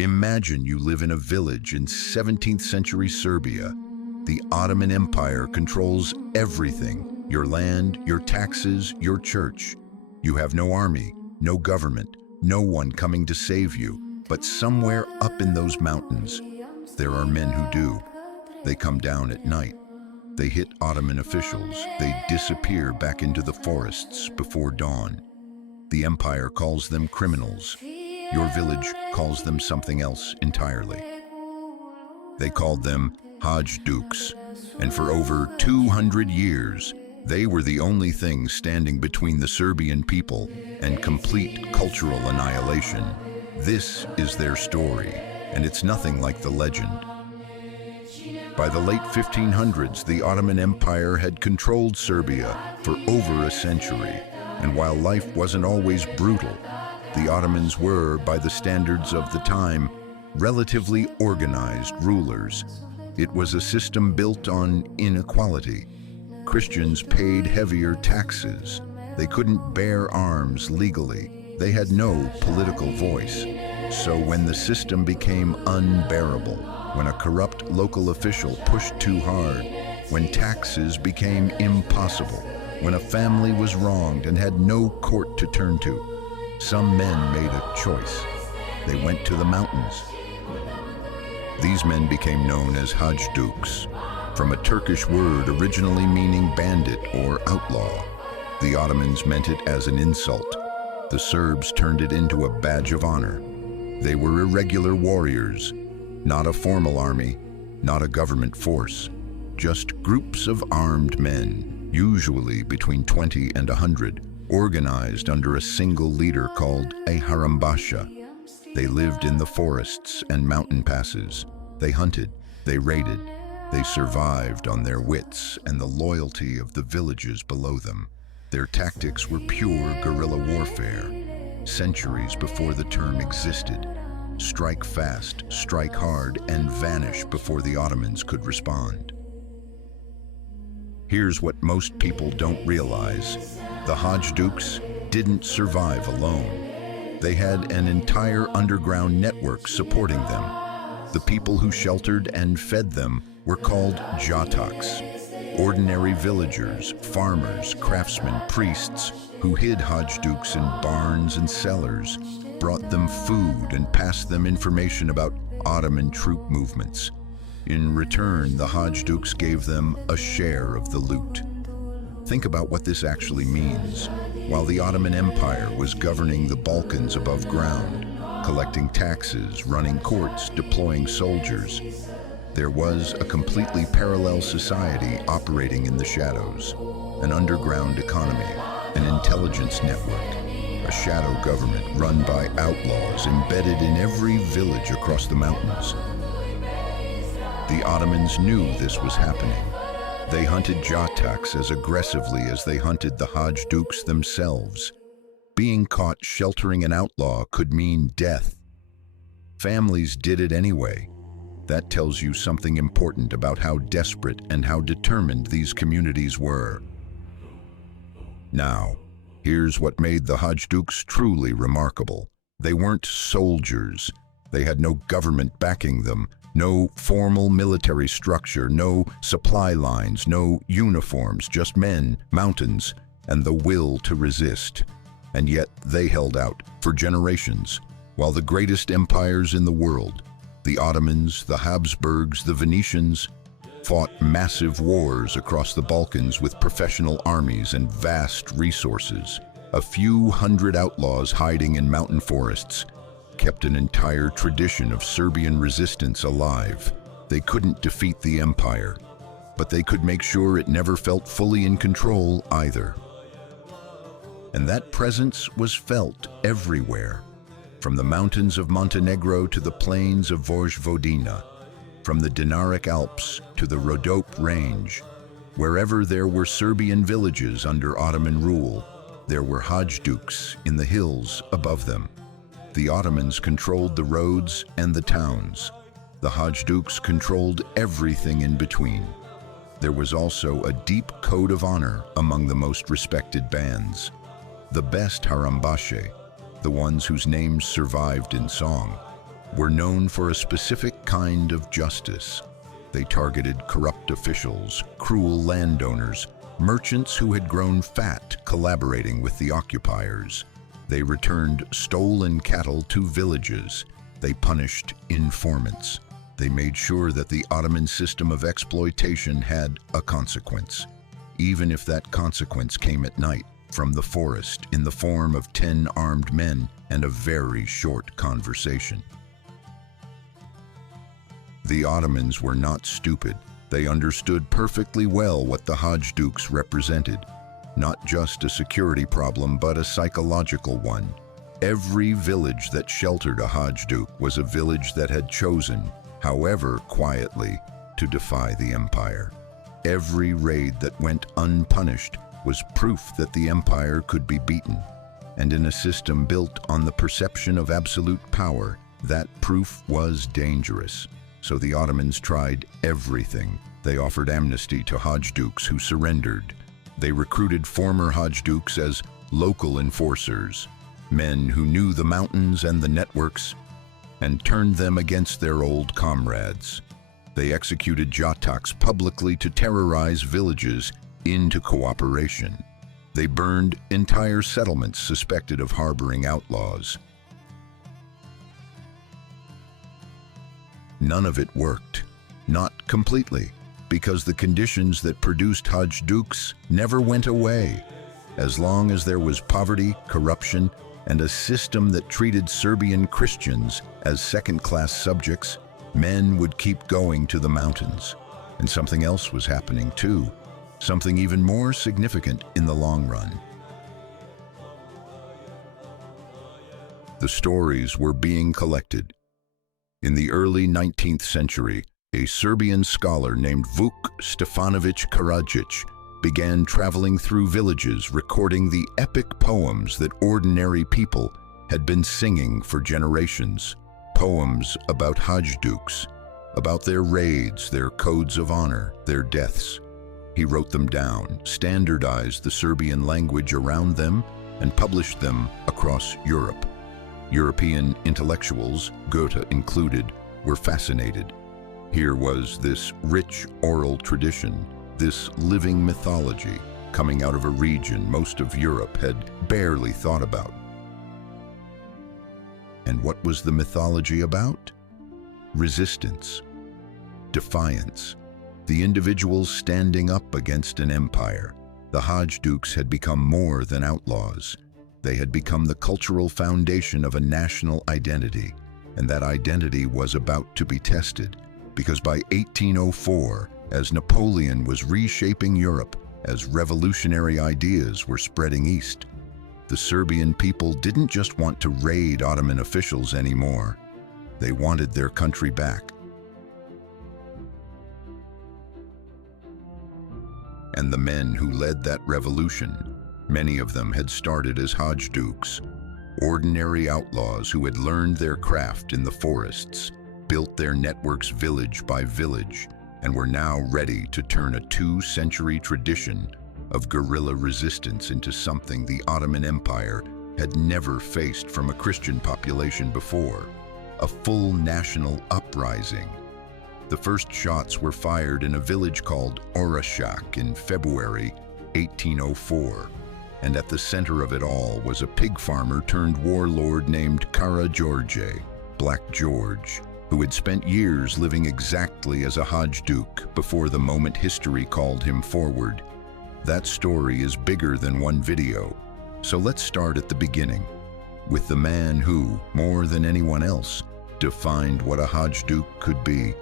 Imagine you live in a village in 17th century Serbia. The Ottoman Empire controls everything: your land, your taxes, your church. You have no army, no government, no one coming to save you. But somewhere up in those mountains, there are men who do. They come down at night. They hit Ottoman officials. They disappear back into the forests before dawn. The empire calls them criminals. Your village calls them something else entirely. They called them Hajducs, and for over 200 years, they were the only thing standing between the Serbian people and complete cultural annihilation. This is their story, and it's nothing like the legend. By the late 1500s, the Ottoman Empire had controlled Serbia for over a century, and while life wasn't always brutal, the Ottomans were, by the standards of the time, relatively organized rulers. It was a system built on inequality. Christians paid heavier taxes. They couldn't bear arms legally. They had no political voice. So when the system became unbearable, when a corrupt local official pushed too hard, when taxes became impossible, when a family was wronged and had no court to turn to, some men made a choice. They went to the mountains. These men became known as Hajducs, from a Turkish word originally meaning bandit or outlaw. The Ottomans meant it as an insult. The Serbs turned it into a badge of honor. They were irregular warriors, not a formal army, not a government force, just groups of armed men, usually between 20 and 100, organized under a single leader called a harambasha. They lived in the forests and mountain passes. They hunted, they raided, they survived on their wits and the loyalty of the villages below them. Their tactics were pure guerrilla warfare, centuries before the term existed. Strike fast, strike hard, and vanish before the Ottomans could respond. Here's what most people don't realize. The Hajducs didn't survive alone. They had an entire underground network supporting them. The people who sheltered and fed them were called jataks, ordinary villagers, farmers, craftsmen, priests, who hid Hajducs in barns and cellars, brought them food and passed them information about Ottoman troop movements. In return, the Hajducs gave them a share of the loot. Think about what this actually means. While the Ottoman Empire was governing the Balkans above ground, collecting taxes, running courts, deploying soldiers, there was a completely parallel society operating in the shadows, an underground economy, an intelligence network, a shadow government run by outlaws embedded in every village across the mountains. The Ottomans knew this was happening. They hunted jataks as aggressively as they hunted the Hajducs themselves. Being caught sheltering an outlaw could mean death. Families did it anyway. That tells you something important about how desperate and how determined these communities were. Now, here's what made the Hajducs truly remarkable. They weren't soldiers. They had no government backing them, no formal military structure, no supply lines, no uniforms, just men, mountains, and the will to resist. And yet they held out for generations, while the greatest empires in the world, the Ottomans, the Habsburgs, the Venetians, fought massive wars across the Balkans with professional armies and vast resources. A few hundred outlaws hiding in mountain forests kept an entire tradition of Serbian resistance alive. They couldn't defeat the empire, but they could make sure it never felt fully in control either. And that presence was felt everywhere, from the mountains of Montenegro to the plains of Vojvodina, from the Dinaric Alps to the Rhodope Range. Wherever there were Serbian villages under Ottoman rule, there were Hajducs in the hills above them. The Ottomans controlled the roads and the towns. The Hajducs controlled everything in between. There was also a deep code of honor among the most respected bands. The best harambashe, the ones whose names survived in song, were known for a specific kind of justice. They targeted corrupt officials, cruel landowners, merchants who had grown fat collaborating with the occupiers. They returned stolen cattle to villages. They punished informants. They made sure that the Ottoman system of exploitation had a consequence, even if that consequence came at night from the forest in the form of 10 armed men and a very short conversation. The Ottomans were not stupid. They understood perfectly well what the Hajduks represented. Not just a security problem, but a psychological one. Every village that sheltered a Hajduk was a village that had chosen, however quietly, to defy the empire. Every raid that went unpunished was proof that the empire could be beaten. And in a system built on the perception of absolute power, that proof was dangerous. So the Ottomans tried everything. They offered amnesty to Hajduks who surrendered. They recruited former Hajduks as local enforcers, men who knew the mountains and the networks, and turned them against their old comrades. They executed jataks publicly to terrorize villages into cooperation. They burned entire settlements suspected of harboring outlaws. None of it worked. Not completely, because the conditions that produced Hajduks never went away. As long as there was poverty, corruption, and a system that treated Serbian Christians as second-class subjects, men would keep going to the mountains. And something else was happening too, something even more significant in the long run. The stories were being collected. In the early 19th century, a Serbian scholar named Vuk Stefanović Karadžić began traveling through villages recording the epic poems that ordinary people had been singing for generations. Poems about Hajduks, about their raids, their codes of honor, their deaths. He wrote them down, standardized the Serbian language around them, and published them across Europe. European intellectuals, Goethe included, were fascinated. Here was this rich oral tradition, this living mythology, coming out of a region most of Europe had barely thought about. And what was the mythology about? Resistance, defiance, the individuals standing up against an empire. The Hajduks had become more than outlaws. They had become the cultural foundation of a national identity, and that identity was about to be tested, because by 1804, as Napoleon was reshaping Europe, as revolutionary ideas were spreading east, the Serbian people didn't just want to raid Ottoman officials anymore. They wanted their country back. And the men who led that revolution, many of them had started as Hajduks, ordinary outlaws who had learned their craft in the forests, built their networks village by village, and were now ready to turn a 2-century tradition of guerrilla resistance into something the Ottoman Empire had never faced from a Christian population before, a full national uprising. The first shots were fired in a village called Orashak in February 1804. And at the center of it all was a pig farmer turned warlord named Karađorđe, Black George, who had spent years living exactly as a Hajduk before the moment history called him forward. That story is bigger than one video, so let's start at the beginning, with the man who, more than anyone else, defined what a Hajduk could be.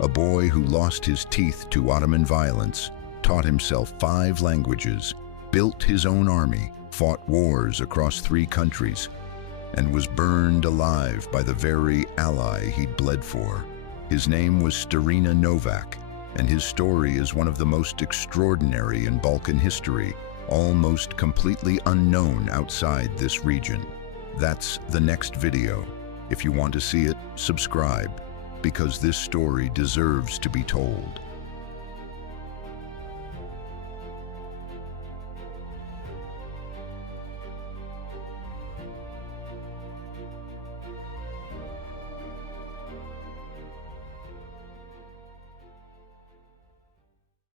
A boy who lost his teeth to Ottoman violence, taught himself 5 languages, built his own army, fought wars across 3 countries, and was burned alive by the very ally he'd bled for. His name was Starina Novak, and his story is one of the most extraordinary in Balkan history, almost completely unknown outside this region. That's the next video. If you want to see it, subscribe, because this story deserves to be told.